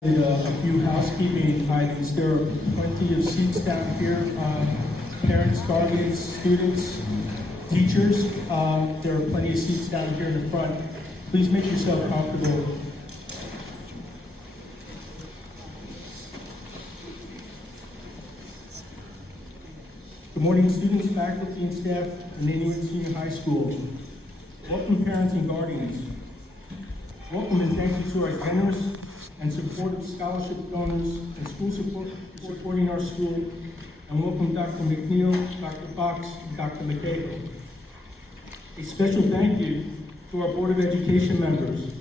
A few housekeeping items. There are plenty of seats down here. Parents, guardians, students, teachers. There are plenty of seats down here in the front. Please make yourself comfortable. Good morning, students, faculty, and staff of NHS Senior High School. Welcome, parents and guardians. Welcome and thank you to our generous and supportive scholarship donors and school support for supporting our school. And welcome Dr. McNeil, Dr. Fox, and Dr. McCahill. A special thank you to our Board of Education members,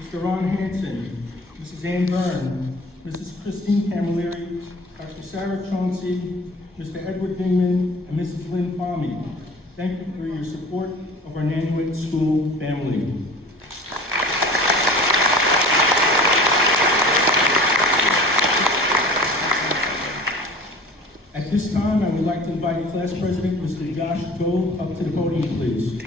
Mr. Ron Hansen, Mrs. Ann Byrne, Mrs. Christine Camilleri, Dr. Sarah Chauncey, Mr. Edward Dingman, and Mrs. Lynn Fahmy. Thank you for your support of our Nanuet School family. At this time, I would like to invite Class President, Mr. Josh Dole, up to the podium, please.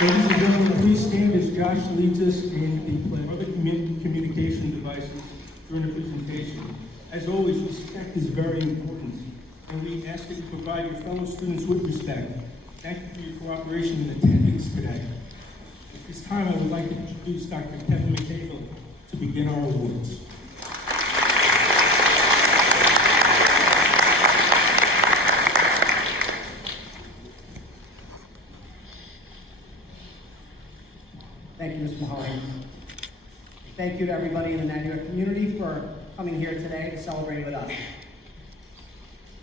Ladies and gentlemen, please stand as Josh leads us in the pledge. Other communication devices during the presentation. As always, respect is very important, and we ask that you provide your fellow students with respect. Thank you for your cooperation and attendance today. At this time, I would like to introduce Dr. Kevin McCahill to begin our awards. Thank you, Ms. Mahoney. Thank you to everybody in the Nanuet community for coming here today to celebrate with us.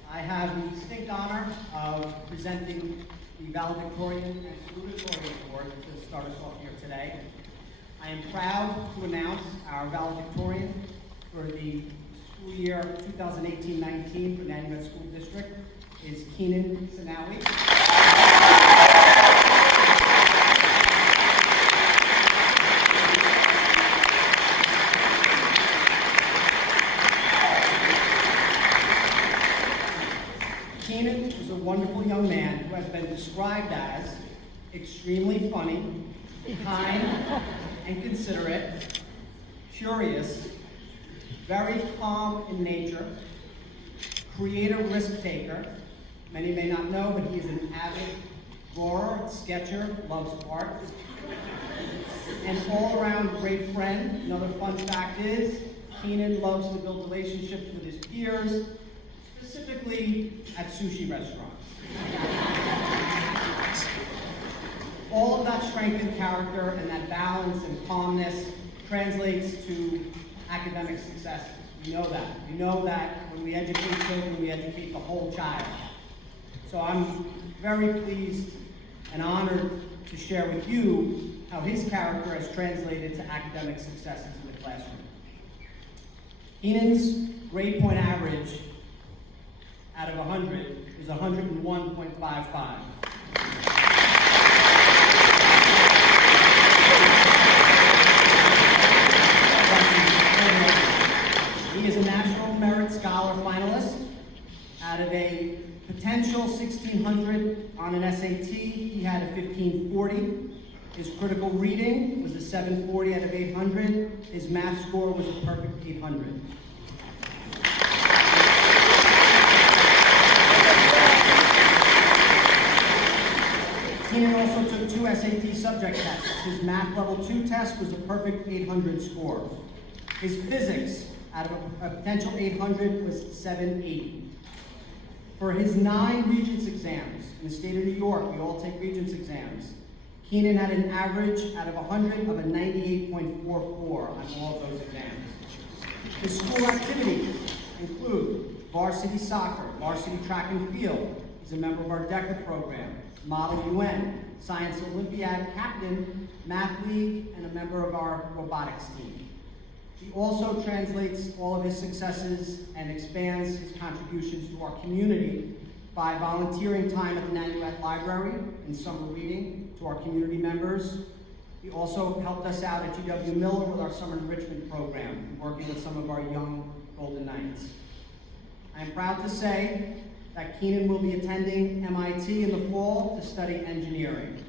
I have the distinct honor of presenting the Valedictorian and Salutatorian Award to start us off here today. I am proud to announce our valedictorian for the school year 2018-19 for Nanuet School District is Keenan Sanawi. Keenan is a wonderful young man who has been described as extremely funny, kind, and considerate, curious, very calm in nature, creative risk taker. Many may not know, but he is an avid drawer, sketcher, loves art, and all-around great friend. Another fun fact is, Keenan loves to build relationships with his peers, specifically at sushi restaurants. All of that strength and character and that balance and calmness translates to academic success. We know that. We know that when we educate children, we educate the whole child. So I'm very pleased and honored to share with you how his character has translated to academic successes in the classroom. Keenan's grade point average out of 100 is 101.55. He is a National Merit Scholar finalist. Out of a potential 1,600 on an SAT, he had a 1540. His critical reading was a 740 out of 800. His math score was a perfect 800. Keenan also took 2 SAT subject tests. His math level 2 test was a perfect 800 score. His physics, out of a potential 800, was 780. For his 9 Regents exams in the state of New York, we all take Regents exams, Keenan had an average out of 100 of a 98.44 on all of those exams. His school activities include varsity soccer, varsity track and field. He's a member of our DECA program, Model UN, Science Olympiad captain, Math League, and a member of our robotics team. He also translates all of his successes and expands his contributions to our community by volunteering time at the Nanuet Library in summer reading to our community members. He also helped us out at GW Miller with our summer enrichment program, working with some of our young Golden Knights. I am proud to say that Keenan will be attending MIT in the fall to study engineering.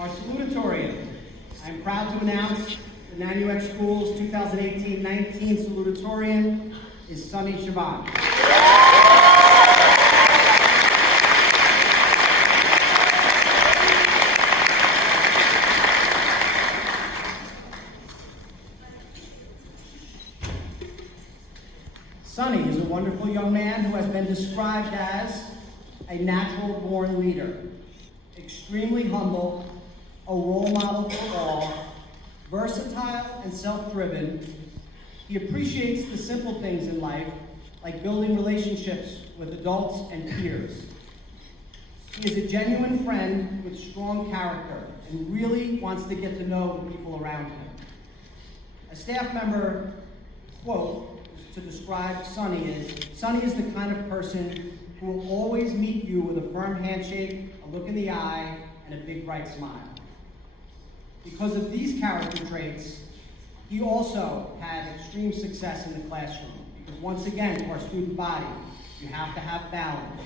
Our salutatorian. I'm proud to announce the Nanuet Schools 2018-19 salutatorian is Sunny Shaban. Sunny is a wonderful young man who has been described as a natural-born leader, extremely humble, a role model for all, versatile and self-driven. He appreciates the simple things in life, like building relationships with adults and peers. He is a genuine friend with strong character and really wants to get to know the people around him. A staff member quote to describe Sunny is the kind of person who will always meet you with a firm handshake, a look in the eye, and a big bright smile. Because of these character traits, he also had extreme success in the classroom. Because once again, to our student body, you have to have balance.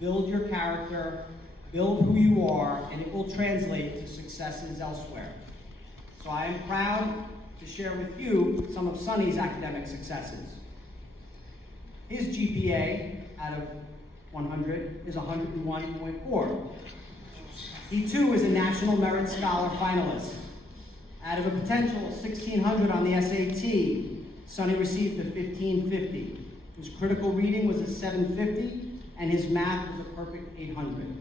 Build your character, build who you are, and it will translate to successes elsewhere. So I am proud to share with you some of Sunny's academic successes. His GPA out of 100 is 101.4. He too is a National Merit Scholar finalist. Out of a potential 1,600 on the SAT, Sunny received a 1550. His critical reading was a 750, and his math was a perfect 800.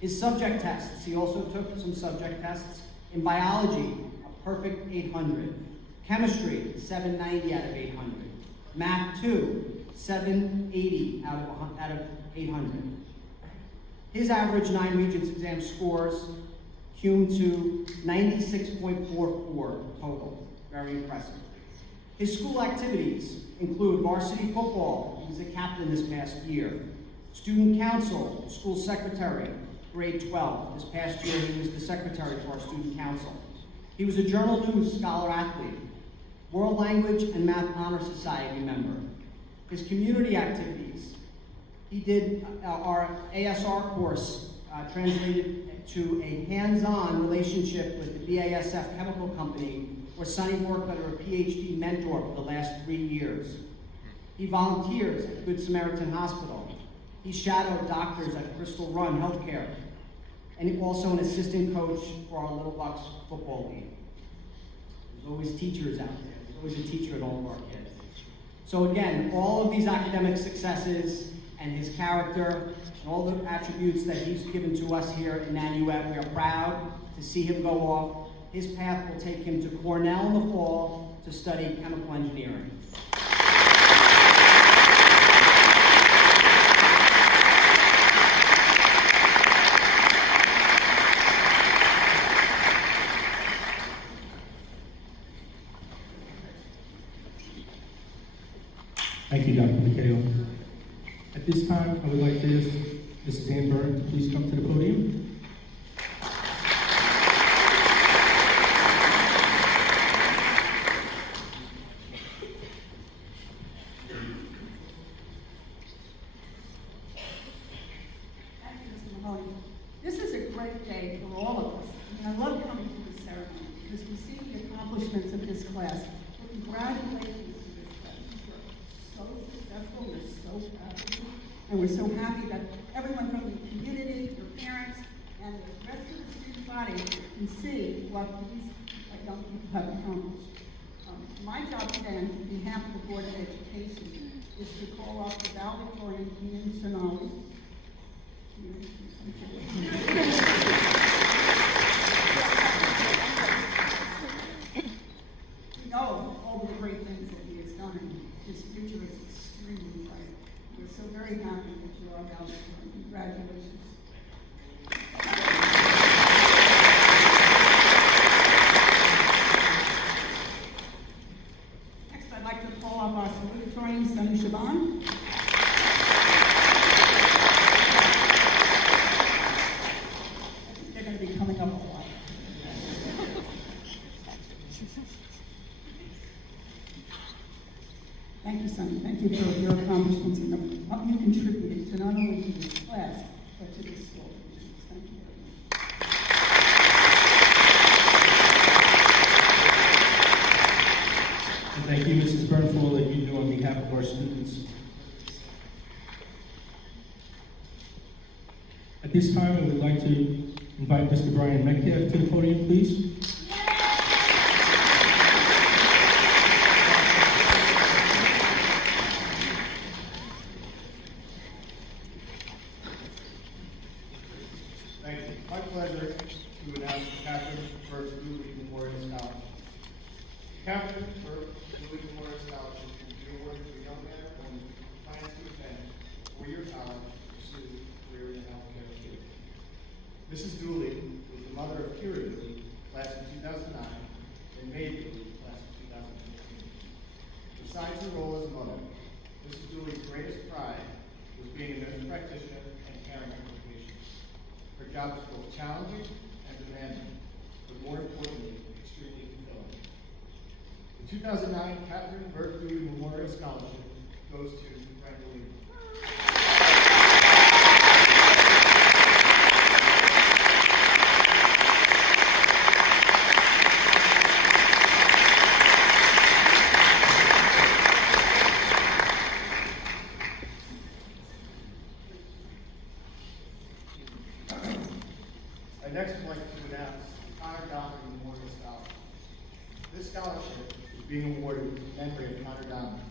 His subject tests, he also took some subject tests. In biology, a perfect 800. Chemistry, 790 out of 800. Math 2, 780 out of 800. His average 9 Regents exam scores cummed to 96.44 total. Very impressive. His school activities include varsity football. He was a captain this past year. Student council, school secretary, grade 12. This past year, he was the secretary for our student council. He was a Journal News scholar athlete, World Language and Math Honor Society member. His community activities, he did our ASR course, translated to a hands-on relationship with the BASF chemical company, where Sunny worked under a PhD mentor for the last 3 years. He volunteers at Good Samaritan Hospital. He shadowed doctors at Crystal Run Healthcare, and also an assistant coach for our Little Bucks football league. There's always teachers out there. There's always a teacher at all of our kids. So again, all of these academic successes and his character and all the attributes that he's given to us here in Nanuet, we are proud to see him go off. His path will take him to Cornell in the fall to study chemical engineering. Thank you, Dr. McHale. At this time, I would like to ask Mrs. Ann Byrne to please come to the podium. Thank you, Mr. Mahoney. This is a great day for all of us. I love coming to this ceremony because we see the accomplishments of this class. So congratulations to this class. You were so successful. We're so proud of you. And we're so happy that everyone from the community, your parents, and the rest of the student body can see what these young people have accomplished. My job today, on behalf of the Board of Education, is to call off the valedictorian, Keenan Sonali. We know all the great things that he has done, and his future is extremely bright. We're so very happy that you are valedictorian. Congratulations. Next, I'd like to call up our salutatorian, Sunny Shaban. this time, I would like to invite Mr. Brian Metcalf to the podium, please. Thank you. My pleasure to announce the Catherine Burke Dooley Memorial Scholarship. The Catherine Burke Dooley Memorial Scholarship will be awarded to a young man or woman who plans to attend four-year college to pursue a career in the healthcare field. Mrs. Dooley was the mother of Kira Dooley, class of 2009, and May Dooley, class of 2015. Besides her role as a mother, Mrs. Dooley's greatest pride was being a nurse practitioner and caring for her patients. Her job was both challenging and demanding, but more importantly, extremely fulfilling. The 2009 Catherine Burke Dooley Memorial Scholarship goes to Brenda Lee. I next would like to announce the Connor Donnelly Memorial Scholarship. This scholarship is being awarded to the memory of Connor Donnelly,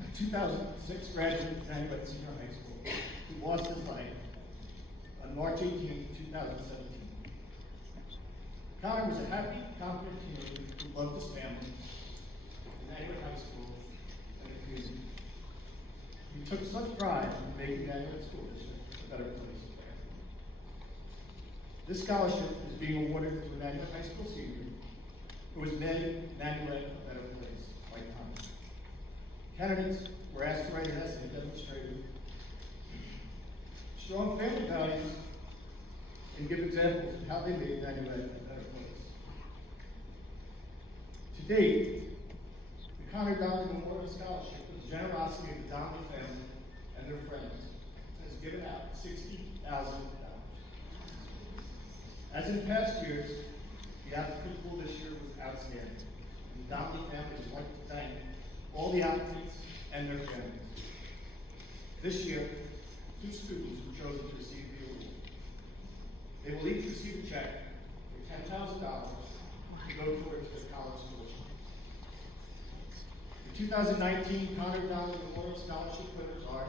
a 2006 graduate of NHS Senior High School who lost his life on March 18, 2017. Connor was a happy, confident teenager who loved his family, NHS High School, and the community. He took such pride in making the NHS School District a better place. This scholarship is being awarded to an Emmanuel High School senior who has made Emmanuel a better place, like Connor. Candidates were asked to write an essay demonstrating strong family values and give examples of how they made Emmanuel a better place. To date, the Connor Donnelly Memorial Scholarship, with the generosity of the Donnelly family and their friends, has given out $60,000. As in past years, the applicant pool this year was outstanding. And the Donnelly family would like to thank all the applicants and their families. This year, 2 students were chosen to receive the award. They will each receive a check for $10,000 to go towards their college tuition. The 2019 Connor Donnelly Memorial Scholarship winners are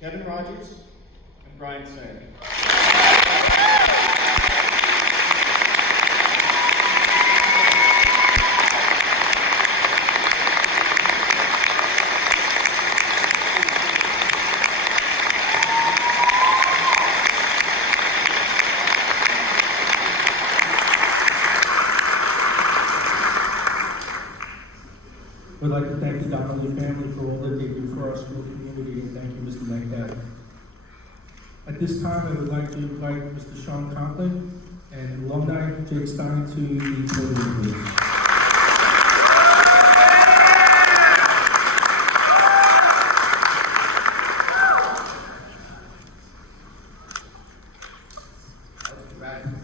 Kevin Rogers and Brian Sager. We'd like to thank the Donnelly family for all that they do for our school community, and thank you, Mr. Metcalf. At this time, I would like to invite Mr. Sean Conklin and alumni Jake Stein to the podium, please.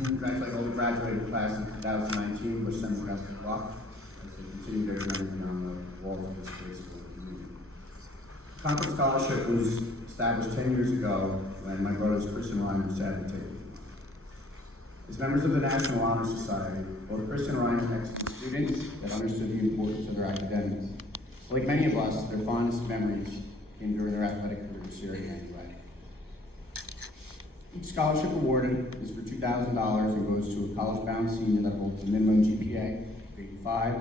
Congratulate all the graduating class in 2019, wish them the best of luck as they continue their journey beyond the walls of this great school community. The Conklin Scholarship was established 10 years ago when my brothers Chris and Ryan were sadly taken. As members of the National Honor Society, both Chris and Ryan were excellent students that understood the importance of their academics. Like many of us, their fondest memories came during their athletic careers here at NUA. Each scholarship awarded is for $2,000 and goes to a college-bound senior that holds a minimum GPA of 85,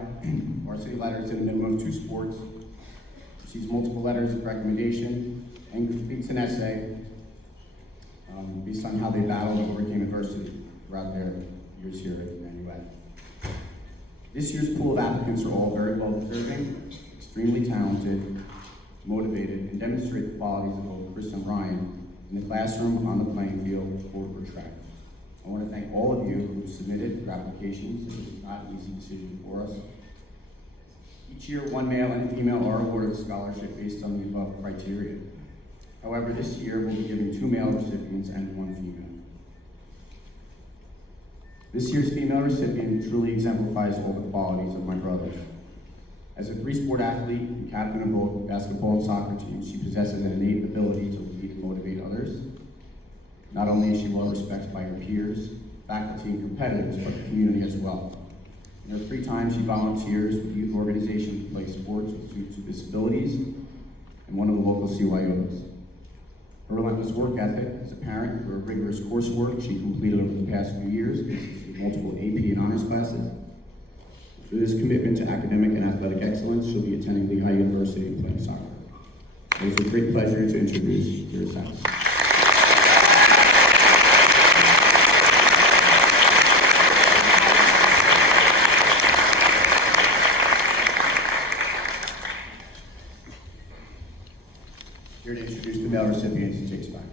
varsity letters in a minimum of 2 sports, receives multiple letters of recommendation, and completes an essay based on how they battled and overcame adversity throughout their years here at NUA. This year's pool of applicants are all very well deserving, extremely talented, motivated, and demonstrate the qualities of both Chris and Ryan in the classroom, on the playing field, court, or track. I want to thank all of you who submitted your applications. It was not an easy decision for us. Each year, one male and female are awarded a scholarship based on the above criteria. However, this year we'll be giving 2 male recipients and 1 female. This year's female recipient truly exemplifies all the qualities of my brothers. As a 3-sport athlete and captain of both basketball and soccer teams, she possesses an innate ability to lead and motivate others. Not only is she well respected by her peers, faculty, and competitors, but the community as well. In her free time, she volunteers with youth organizations to play sports with students with disabilities and one of the local CYOs. Her relentless work ethic as a parent through her rigorous coursework she completed over the past few years, consisting of multiple AP and honors classes. Through this commitment to academic and athletic excellence, she'll be attending Lehigh University and playing soccer. It is a great pleasure to introduce Kira Sachs. Here to introduce the male recipients, Jake Spike.